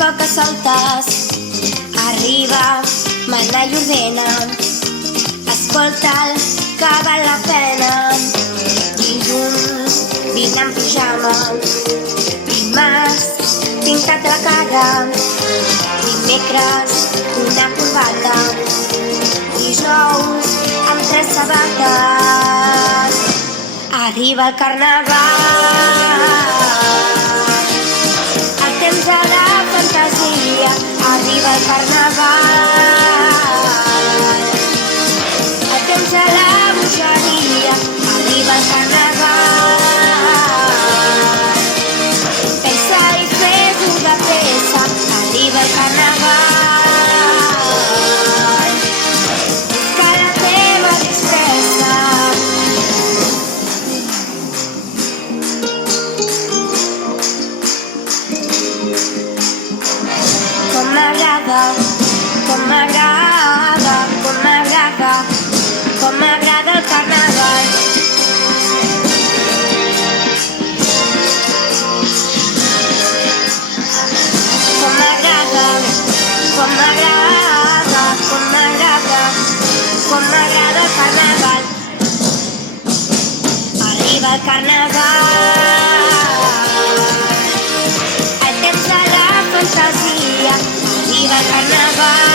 poques soltes, arriba, mana i ordena, escolta'l, que val la pena. Dilluns, vine en pijama, dimarts, pinta't la cara, dimecres, una corbata, dijous, amb 3 sabates. Arriba el carnaval, el temps de la fantasia. Arriba el carnaval, el temps de la bogeria. Arriba el carnaval, pensa i fes-ho de pressa. Arriba el carnaval, busca la teva disfressa. Com m'agrada, com m'agrada, com m'agrada, com m'agrada el carnaval. Com m'agrada, com m'agrada, com m'agrada, com m'agrada el carnaval. Arriba el carnaval, el temps de la fantasia. Arriba el carnaval,